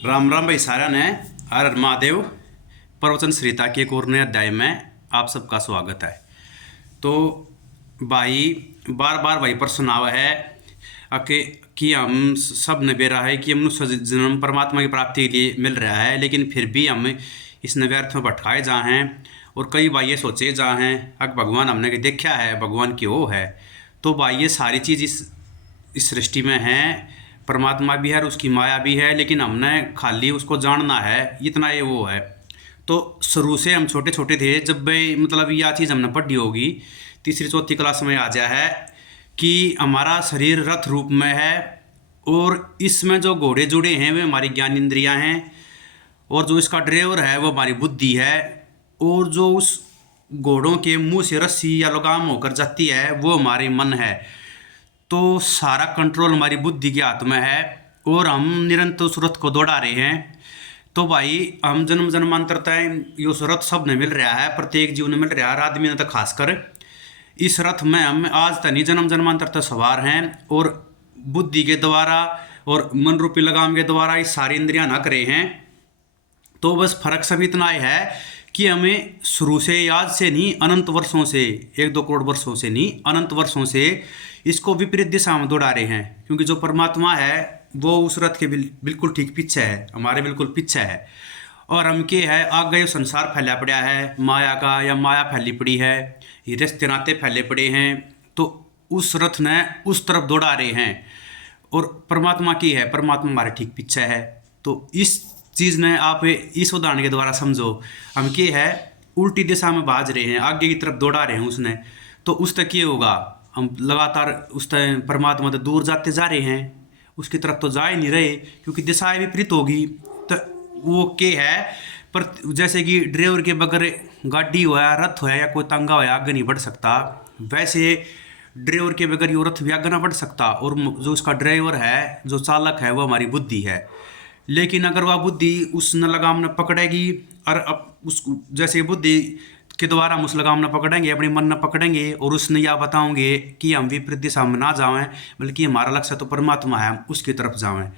राम राम भाई सारा ने हर हर महादेव। प्रवचन श्रीता के एक और नए अध्याय में आप सबका स्वागत है। तो भाई बार बार भाई प्रश्न आवा है कि हम सब ने बेरा है कि मनुष्य जन्म परमात्मा की प्राप्ति के लिए मिल रहा है, लेकिन फिर भी हम इस व्यर्थ में भटकाए जा हैं। और कई भाई ये सोचे जा हैं अगर भगवान हमने देखा है, भगवान की वो है। तो भाई ये सारी चीज़ इस सृष्टि में है, परमात्मा भी है और उसकी माया भी है, लेकिन हमने खाली उसको जानना है, इतना ये वो है। तो शुरू से हम छोटे छोटे थे, जब भाई मतलब यह चीज़ हमने पढ़ी होगी तीसरी चौथी क्लास में आ जाए है कि हमारा शरीर रथ रूप में है और इसमें जो घोड़े जुड़े हैं वे हमारी ज्ञान इंद्रियां हैं, और जो इसका ड्राइवर है वो हमारी बुद्धि है, और जो उस घोड़ों के मुंह से रस्सी या लगाम होकर जाती है वो हमारे मन है। तो सारा कंट्रोल हमारी बुद्धि के हाथ में है और हम निरंतर उस रथ को दौड़ा रहे हैं। तो भाई हम जन्म जन्मांतर तय यो रथ सब ने मिल रहा है, प्रत्येक जीव ने मिल रहा है, आदमी ने तो खासकर इस रथ में हम आज तक नहीं जन्म जन्मांतर तक सवार हैं, और बुद्धि के द्वारा और मन रूपी लगाम के द्वारा ये सारी इंद्रियां न करे हैं। तो बस फर्क सब इतना ही है कि हमें शुरू से याद से नहीं, अनंत वर्षों से, 1-2 करोड़ वर्षों से नहीं, अनंत वर्षों से इसको विपरीत दिशा में दौड़ा रहे हैं, क्योंकि जो परमात्मा है वो उस रथ के बिल्कुल ठीक पीछे है, हमारे बिल्कुल पीछे है। और हम के है आगे संसार फैला पड़ा है माया का, या माया फैली पड़ी है, ये रिश्ते नाते फैले पड़े हैं। तो उस रथ ने उस तरफ दौड़ा रहे हैं और परमात्मा की है, परमात्मा हमारे ठीक पीछे है। तो इस चीज़ ने आप इस उदाहरण के द्वारा समझो, हम के है उल्टी दिशा में भाज रहे हैं, आगे की तरफ दौड़ा रहे हैं उसने। तो उस तक ये होगा, हम लगातार उस तक परमात्मा से दूर जाते जा रहे हैं, उसकी तरफ तो जा ही नहीं रहे, क्योंकि दिशाएं विपरीत होगी। तो वो के है, पर जैसे कि ड्राइवर के बगैर गाड़ी होया, रथ होया या कोई तांगा होया आगे नहीं बढ़ सकता, वैसे ड्राइवर के बगैर ये रथ भी आगे ना बढ़ सकता। और जो उसका ड्राइवर है, जो चालक है, वो हमारी बुद्धि है। लेकिन अगर वह बुद्धि उस न लगाम न पकड़ेगी, और अब उस जैसे बुद्धि के द्वारा हम उस लगाम न पकड़ेंगे, अपने मन न पकड़ेंगे और उसने यह बताओगे कि हम विपरीत दिशा में ना जाएं, बल्कि हमारा लक्ष्य तो परमात्मा है, हम उसकी तरफ जाएं।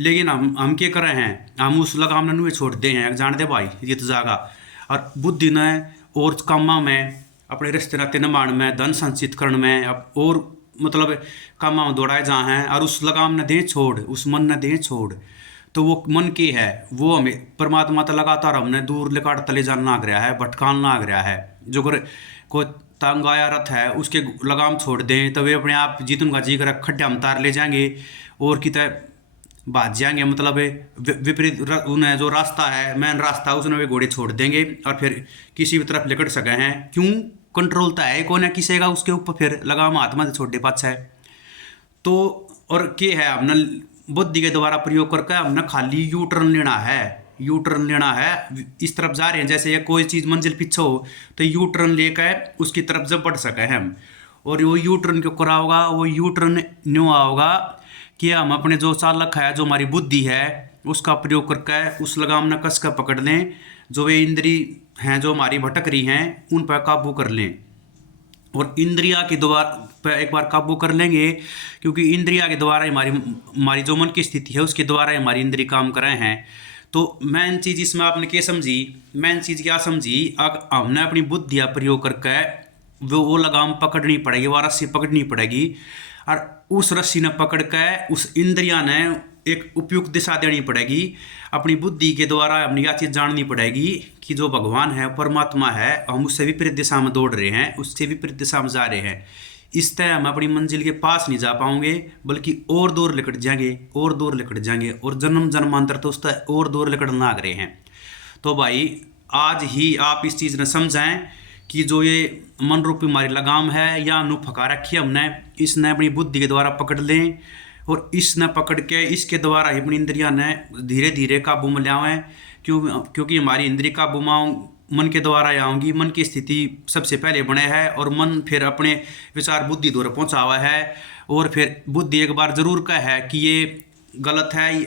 लेकिन हम क्या कर रहे हैं, हम उस लगाम ने छोड़ दे हैं, जान दे भाई ये तो जागा। और बुद्धि ने और कामा में, अपने रिश्ते नाते निर्माण में, धन संचित करने में, अब और मतलब कामा में दौड़ाए जा हैं, और उस लगाम ने दे छोड़, उस मन ने दे छोड़। तो वो मन की है, वो हमें परमात्मा तो लगातार हमने दूर लेकर तले जाना आ गया है, भटकाना आ गया है। जो अगर कोई तंग आया रथ है उसके लगाम छोड़ दें तो वे अपने आप जीतन का जी कर खड्डे हम तार ले जाएंगे और कितने भाज जाएंगे, मतलब विपरीत उन्हें जो रास्ता है, मेन रास्ता, उसने वे घोड़े छोड़ देंगे और फिर किसी भी तरफ लेकर सके हैं। क्यों? कंट्रोल तो है कौन है किसी का उसके ऊपर, फिर लगाम हाथ में छोड़ दे पाछा है। तो और क्या है, हमने बुद्धि के द्वारा प्रयोग करके हमने खाली यू टर्न लेना है, यू टर्न लेना है, इस तरफ जा रहे हैं। जैसे ये कोई चीज़ मंजिल पीछे हो तो यू टर्न लेकर उसकी तरफ जब बढ़ सके हम। और वो यू टर्न क्यों करा होगा, वो यू टर्न न्यू होगा कि हम अपने जो चालक है, जो हमारी बुद्धि है, उसका प्रयोग करके उस लगाम ने कस कर पकड़ लें, जो वे इंद्री हैं जो हमारी भटक रही हैं उन पर काबू कर लें। और इंद्रिया के द्वारा पर एक बार काबू कर लेंगे, क्योंकि इंद्रिया के द्वारा हमारी हमारी जो मन की स्थिति है उसके द्वारा हमारी इंद्रिय काम कर रहे हैं। तो मेन चीज़ इसमें आपने क्या समझी, मेन चीज़ क्या समझी, अगर हमने अपनी बुद्धि का प्रयोग करके वो लगाम पकड़नी पड़ेगी, वो रस्सी पकड़नी पड़ेगी, और उस रस्सी ने पकड़ के उस इंद्रिया ने एक उपयुक्त दिशा देनी पड़ेगी। अपनी बुद्धि के द्वारा हमने यह चीज़ जाननी पड़ेगी कि जो भगवान है, परमात्मा है, हम उससे विपरीत दिशा में दौड़ रहे हैं, उससे विपरीत दिशा में जा रहे हैं। इस तरह हम अपनी मंजिल के पास नहीं जा पाओगे, बल्कि और दूर लिकट जाएंगे, और दूर लिकट जाएंगे, और जन्म जन्मांतर तो उस तरह और दूर लिकटना आ रहे हैं। तो भाई आज ही आप इस चीज़ ने समझाएं कि जो ये मन रूपी हमारी लगाम है या नु फका रखी है हमने, इसने अपनी बुद्धि के द्वारा पकड़ लें, और इसने पकड़ के इसके द्वारा अपनी इंद्रियां ने धीरे धीरे काबू में लाएं। क्योंकि हमारी इंद्रिय काबू में मन के द्वारा आऊँगी, मन की स्थिति सबसे पहले बने है, और मन फिर अपने विचार बुद्धि द्वारा पहुँचा हुआ है। और फिर बुद्धि एक बार जरूर कह है कि ये गलत है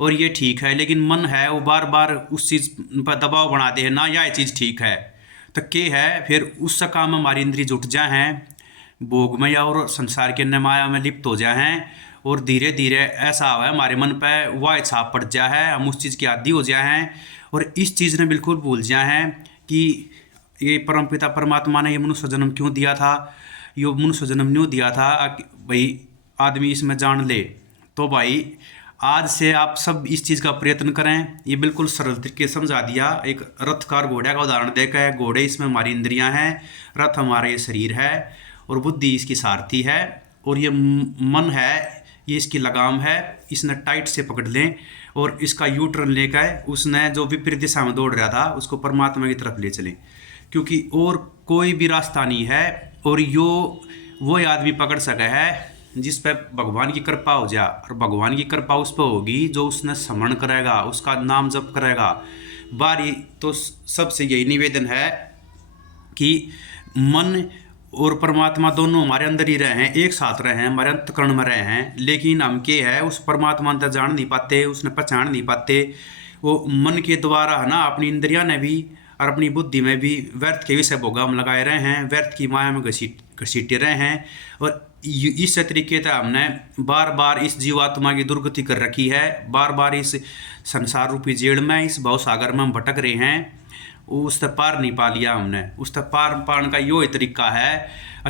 और ये ठीक है, लेकिन मन है वो बार बार उस चीज़ पर दबाव बना दे है ना, यह चीज़ ठीक है। तो क्या है, फिर उस काम में हमारी इंद्रिय जुट जाए हैं, भोग में या और संसार के अन्य माया में लिप्त हो जाए हैं, और धीरे धीरे ऐसा हुआ है हमारे मन पे वह छाप पड़ जाए है, हम उस चीज़ के आदी हो जाए हैं और इस चीज़ ने बिल्कुल भूल जाए हैं कि ये परमपिता परमात्मा ने ये मनुष्य जन्म क्यों दिया था, ये मनुष्य जन्म क्यों दिया था भाई आदमी इसमें जान ले। तो भाई आज से आप सब इस चीज़ का प्रयत्न करें। ये बिल्कुल सरल तरीके से समझा दिया। एक रथ का और घोड़े का उदाहरण देकर, घोड़े इसमें हमारी इंद्रियां हैं, रथ हमारा ये शरीर है और बुद्धि इसकी सारथी है और ये मन है ये इसकी लगाम है। इसने टाइट से पकड़ लें और इसका यू टर्न लेकर उसने जो विपरीत दिशा में दौड़ रहा था उसको परमात्मा की तरफ ले चलें, क्योंकि और कोई भी रास्ता नहीं है। और यो वो आदमी पकड़ सका है जिस पे भगवान की कृपा हो जाए, और भगवान की कृपा उस पर होगी जो उसने स्मरण करेगा, उसका नाम जप करेगा। बारी तो सबसे यही निवेदन है कि मन और परमात्मा दोनों हमारे अंदर ही रहे हैं, एक साथ रहे हैं, हमारे अंतःकरण में रहे हैं, लेकिन हम के है उस परमात्मा अंदर जान नहीं पाते, उसने पहचान नहीं पाते। वो मन के द्वारा है ना अपनी इंद्रियां ने भी और अपनी बुद्धि में भी व्यर्थ के विषय भोग हम लगाए रहे हैं, व्यर्थ की माया में घसीटे रहे हैं। और इस तरीके से हमने बार बार इस जीवात्मा की दुर्गति कर रखी है, बार बार इस संसार रूपी जेड़ में, इस भव सागर में हम भटक रहे हैं। उस तक पार नहीं पा लिया हमने। उस तक पार पाने का यो तरीका है,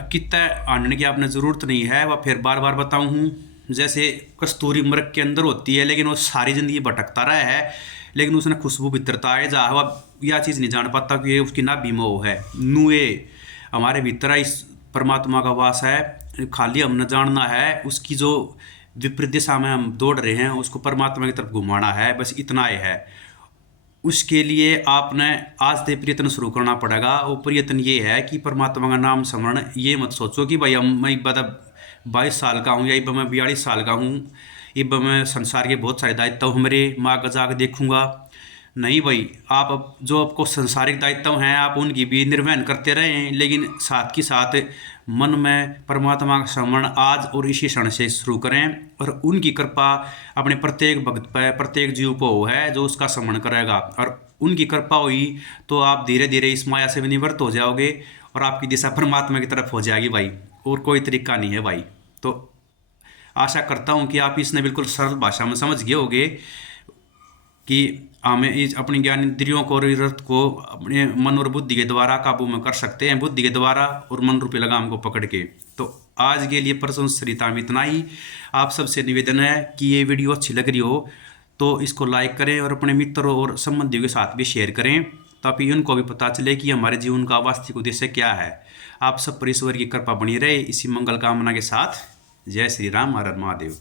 कितना आनने की आपने ज़रूरत नहीं है। वह फिर बार बार बताऊँ हूँ, जैसे कस्तूरी मृग के अंदर होती है लेकिन वो सारी ज़िंदगी भटकता रहा है, लेकिन उसने खुशबू भीतरता है जहाँ वह यह चीज़ नहीं जान पाता कि ये उसकी नाभि में वो है नुए हमारे भीतर इस परमात्मा का वास है। खाली हमने जानना है उसकी जो विपरीत दिशा में हम दौड़ रहे हैं उसको परमात्मा की तरफ घुमाना है, बस इतना ही है। उसके लिए आपने आज से प्रयत्न शुरू करना पड़ेगा। वो प्रयत्न ये है कि परमात्मा का नाम स्मरण, ये मत सोचो कि भाई हम मैं 22 साल का हूँ या इब मैं 42 साल का हूँ, इब मैं संसार के बहुत सारे दायित्व हमारे माँ का जाकर देखूँगा। नहीं भाई, आप जो आपको संसारिक दायित्व हैं आप उनकी भी निर्वहन करते रहें, लेकिन साथ के साथ मन में परमात्मा का स्मरण आज और इसी क्षण से शुरू करें। और उनकी कृपा अपने प्रत्येक भक्त पर, प्रत्येक जीव को वो है जो उसका स्मरण करेगा। और उनकी कृपा हुई तो आप धीरे धीरे इस माया से निवृत्त हो जाओगे और आपकी दिशा परमात्मा की तरफ हो जाएगी भाई, और कोई तरीका नहीं है भाई। तो आशा करता हूँ कि आप इसने बिल्कुल सरल भाषा में समझ गए होगे कि हमें इस अपनी ज्ञान इंद्रियों को और रथ को अपने मन और बुद्धि के द्वारा काबू में कर सकते हैं, बुद्धि के द्वारा और मन रूपी लगाम को पकड़ के। तो आज के लिए प्रशंसरिता में इतना ही। आप सबसे निवेदन है कि ये वीडियो अच्छी लग रही हो तो इसको लाइक करें और अपने मित्रों और संबंधियों के साथ भी शेयर करें, ताकि उनको भी पता चले कि हमारे जीवन का वास्तविक उद्देश्य क्या है। आप सब पर ईश्वर की कृपा बनी रहे, इसी मंगल कामना के साथ जय श्री राम, हर हर महादेव।